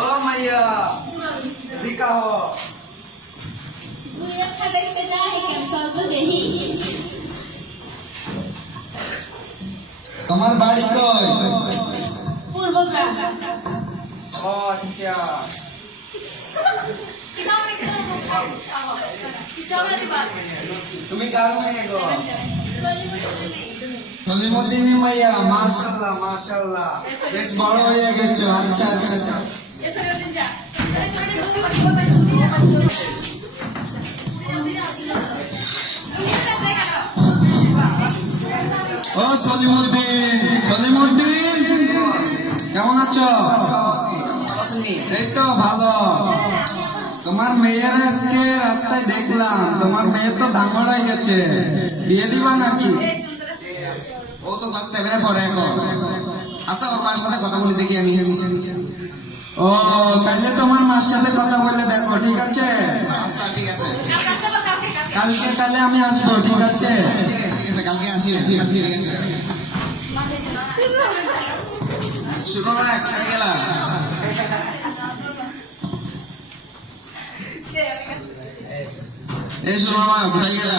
ও মাইয়া দিকা হো দুইয়া খাবে সেটা ক্যান্সার তো দেহি তোমার বাড়ি কই? পূর্বগ্রাম। ও আচ্ছা তুমি কার মেয়ে গো? সলিমুদ্দিনের মাইয়া। মাশাআল্লাহ মাশাআল্লাহ বেশ বড় হয়ে গেছো। আচ্ছা আচ্ছা। ও সলিমুদ্দিন, সলিমুদ্দিন কেমন আছো? এই তো ভালো। তোমার মেয়ের আজকে রাস্তায় দেখলাম, তোমার মেয়ে তো ডাঙর হয়ে গেছে, বিয়ে দিবা নাকি? ও তো ক্লাস 7 এ পড়ে এখন। আচ্ছা ওর মার সাথে কথা বলি দেখি আমি। ও তাইলে তোমার মার সাথে কথা বলে দেখো, ঠিক আছে? আচ্ছা ঠিক আছে কালকে তাহলে আমি আসবো, ঠিক আছে? ঠিক আছে কালকে আসি। ঠিক আছে শুনো না একসাথে গেলাম। এই শুনো মা কোথায় গেলা?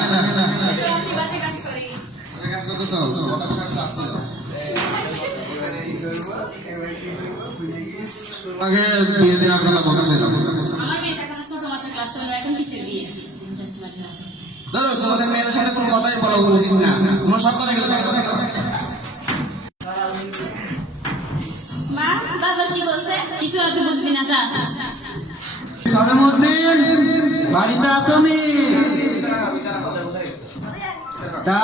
তুমি কাজ করতেছো? আগে বিয়ে দেওয়ার কথা বলছিল। আমার মেয়েটা এখন ছোট ক্লাস 7 এখন কিসের বিয়ে? ধরো তোমাদের মেয়েদের সাথে কোনো কথাই বলা উচিত না, তোমার সব কথা গেলে মা বাবা কি বলছে? কিছু আর তুই বুঝবি না, যা। সলিমুদ্দিন বাড়িতে আসনি? তা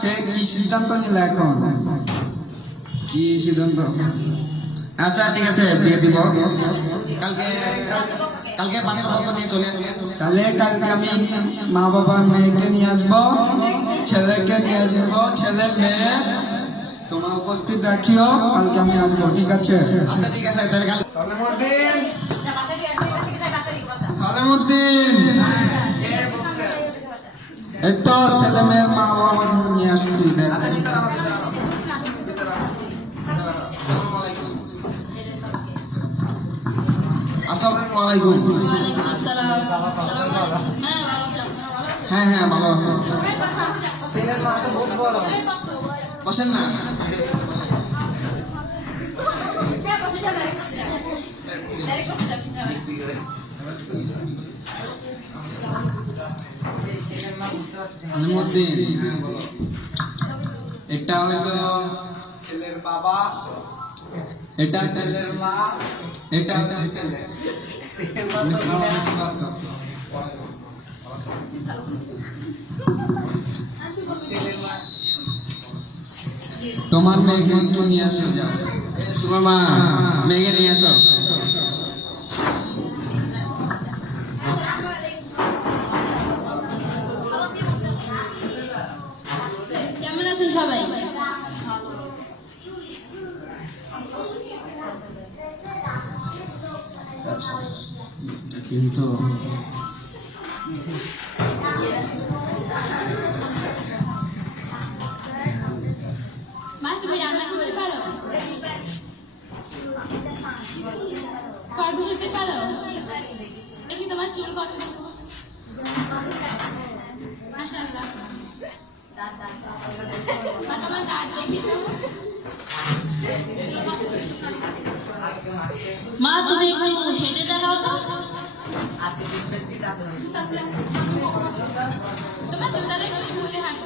সে কি সিদ্ধান্ত নিল এখন? কি সিদ্ধান্ত? আচ্ছা ঠিক আছে বিয়ে দিব। কালকে কালকে পাত্রপক্ষ নিয়ে চলে আসবে। তাহলে কালকে আমি মা বাবা মেয়েকে নিয়ে আসবো, ছেলেকে নিয়ে আসবো, ছেলে মেয়ে তোমার উপস্থিত রাখিও, কালকে আমি আসবো, ঠিক আছে? আচ্ছা ঠিক আছে তাহলে কাল সলিমুদ্দিন সলিমুদ্দিন এই তো ছেলে মেয়ের মা বাবা নিয়ে আসছি, দেখ। আসসালামু আলাইকুম। ওয়ালাইকুম আসসালাম। হ্যাঁ ভালো আছি। হ্যাঁ ভালো আছি। ছেলের মা তো বহুত বড়। বসেন না। সলিমুদ্দিন এটা হলো ছেলের বাবা, এটা ছেলের মা, এটা হলো ছেলে। তোমার মেয়েকে একটু নিয়ে আসো, যাও। শুনো মা মেয়েকে নিয়ে আসো। কেমন আছেন সবাই? কিন্তু মা তুমি রান্না করতে পারো? খরগোশ হতে পারো? দেখি তোমার চুল কতটুকু? মাশাআল্লাহ। মা তোমার দাঁত দেখি তো। মা তুমি একটু হেঁটে দেখাও তো। তোমার জুতাটা একটু খুলে হাঁটো।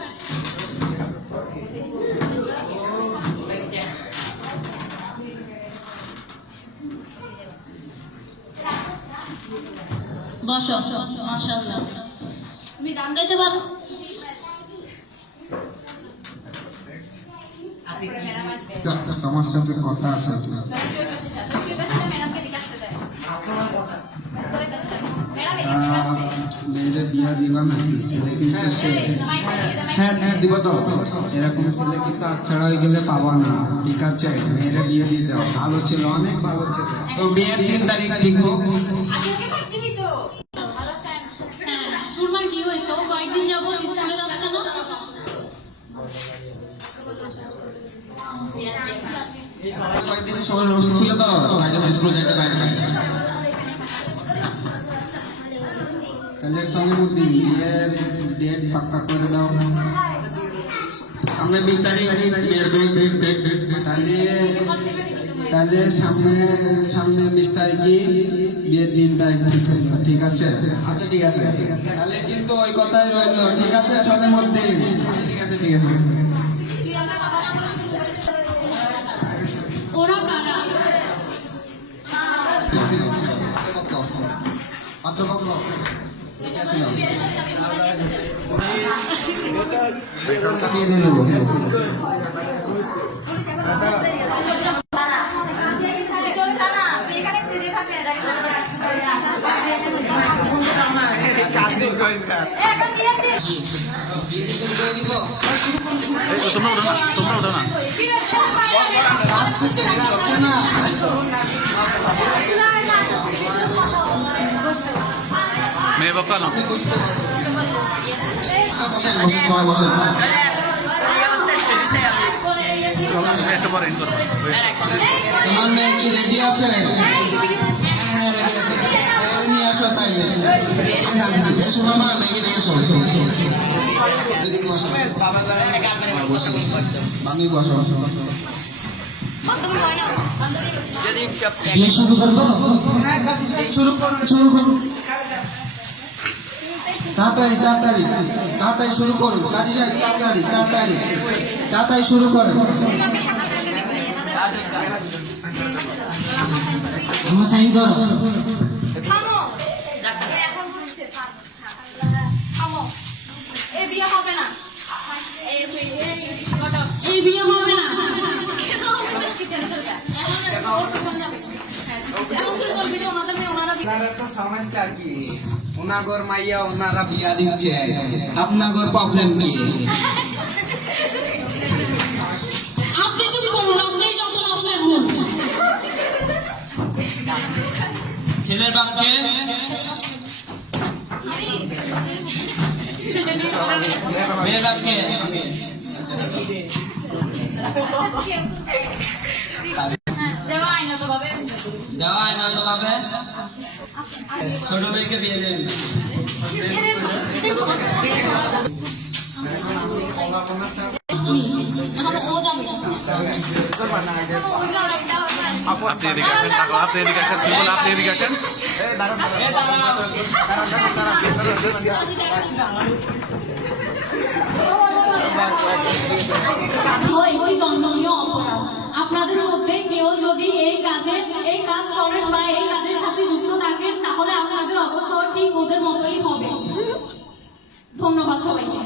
বসো। মাশাআল্লাহ। তুমি দাম দিতে পারো? তোমার সাথে কথা আছে। মেয়েরে বিয়া দিবা নাকি? ছেলে কিন্তু হ্যাঁ দিব তো। এরকম ছেলে কিন্তু আচ্ছাড়া হয়ে গেলে পাবা না, ঠিক আছে? মেয়েরে বিয়ে দিয়ে দাও, ভালো ছিল, অনেক ভালো ছিল। তো বিয়ের 3 তারিখ ঠিক হোক। সুরমার কি হয়েছে? ও কয়েকদিন যাবত স্কুলে যাচ্ছে না। কয়েকদিন শরীর অসুস্থ ছিল তো তাই জন্য স্কুলে যেতে পারি না। তাহলে সলিমুদ্দিন বিয়ের ডেট পাক্কা করে দাও। সামনে 20 তারিখ বিয়ের ডেট। তাহলে সামনে 20 তারিখই বিয়ের দিন তারিখ ঠিক হইল, ঠিক আছে? আচ্ছা ঠিক আছে, তাহলে কিন্তু ওই কথাই রইল, ঠিক আছে সলিমুদ্দিন? ঠিক আছে ঠিক আছে। ওরা কারা? পাত্রপক্ষ ঠিক আছে না? বিয়ে দিয়ে নেবো। মেয়ে বাবা না বসেন বসেন সবাই বসেন। একটু পরে ইন করবো। তোমার মেয়ে কি রেডি আছে? হ্যাঁ রেডি আছে। নিয়ে আসো তাইলে। এসো মামা মেঘে নিয়ে এসো। এদিকে বসো। বসো বান্ধবী বসো। বিয়ে শুরু করবো? শুরু করুন। তাড়াতাড়ি শুরু করুন। কাজী সাহেব তাড়াতাড়ি শুরু করেন। আমার সাইন করো। থামো। এখন বলছে থামো। এই বিয়ে হবে না। এই বিয়ে হবে না। কিচেনে চলে যা। এখন ওর পিছনে যাবে। এখন তুই বলবি যে ওনাদের মেয়ে ওনারা বিয়ে- আপনার একটা সমস্যা কি? ওনাগর মাইয়া ওনারা বিয়া দিচ্ছে, আপনার প্রবলেম কি? আপনি চুপ করুন, আপনি যত নষ্টের মূল। ছেলের বাপকে মেয়ের বাপকে দেওয়া আইনা তো ভাবে। যাওয়া হয় না তো ভাবে ছোট মেয়েকে বিয়ে দেবেন। এখন ও যাবে না। আপনি এদিকে আসেন, আপনি এদিকে আসেন, বলে আপনি এদিকে আসেন। একটি দণ্ডনীয় অপরাধ। আপনাদের মধ্যে কেউ যদি এই কাজ করেন বা এই কাজের সাথে যুক্ত থাকেন তাহলে আপনাদের অবস্থাও ঠিক ওদের মতোই হবে। ধন্যবাদ সবাইকে।